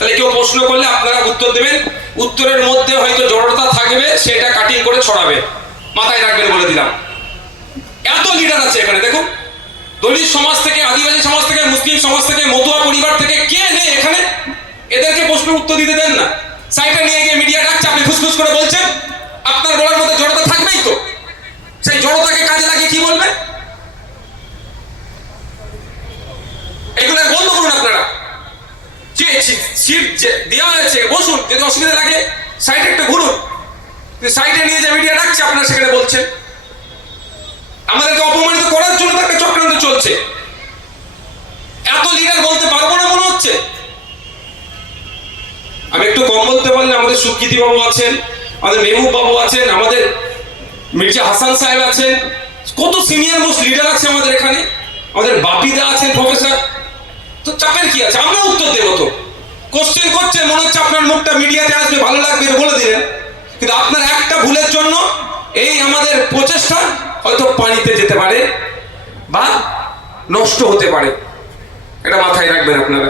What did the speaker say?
তাহলে কেউ প্রশ্ন করলে আপনারা উত্তর দেবেন। উত্তরের মধ্যে হয়তো জড়তা থাকবে, সেটা কাটিং করে ছড়াবে। মাথায় রাখবেন বলে দিলাম। এত লিডার আছে এখানে, দেখুন। দলিত সমাজ থেকে, আদিবাসী সমাজ থেকে, মুসলিম সমাজ থেকে, মতুয়া পরিবার থেকে কে নেই এখানে? এদেরকে প্রশ্নের উত্তর দিতে দেন না। সাইটা নিয়ে গিয়ে মিডিয়া ডাকছে আপনি ফুসফুস করে বলছেন আপনার বলার মধ্যে জড়তা থাকবেই তো সেই জড়তাকে কাজে লাগিয়ে কি বলবেন এগুলো বন্ধ করুন আপনারা যে সিট দেওয়া হয়েছে, বসুন, যদি অসুবিধা লাগে সাইডে ঘুরুন। সাইডে নিয়ে যে মিডিয়া সেখানে বলছেন। আমাদেরকে অপমানিত করার জন্য তো একটা চক্রান্ত চলছে। এত লিডার বলতে পারব না মনে হচ্ছে। আমি একটু কম বলতে পারলে আমাদের সুকৃতি বাবু আছেন, আমাদের মেহবুব বাবু আছেন, আমাদের মির্জা হাসান সাহেব আছেন, কত সিনিয়র মোস্ট লিডার আছে আমাদের এখানে। আমাদের বাপিদা আছেন প্রফেসর তো চাপের কি আছে? আমরা উত্তর দেবো তো কোশ্চেন করছেন মনে হচ্ছে আপনার মুখটা মিডিয়াতে আসবে ভালো লাগবে বলে দিলেন। কিন্তু আপনার একটা ভুলের জন্য এই আমাদের প্রচেষ্টা হয়তো পানিতে যেতে পারে বা নষ্ট হতে পারে। এটা মাথায় রাখবেন আপনারা।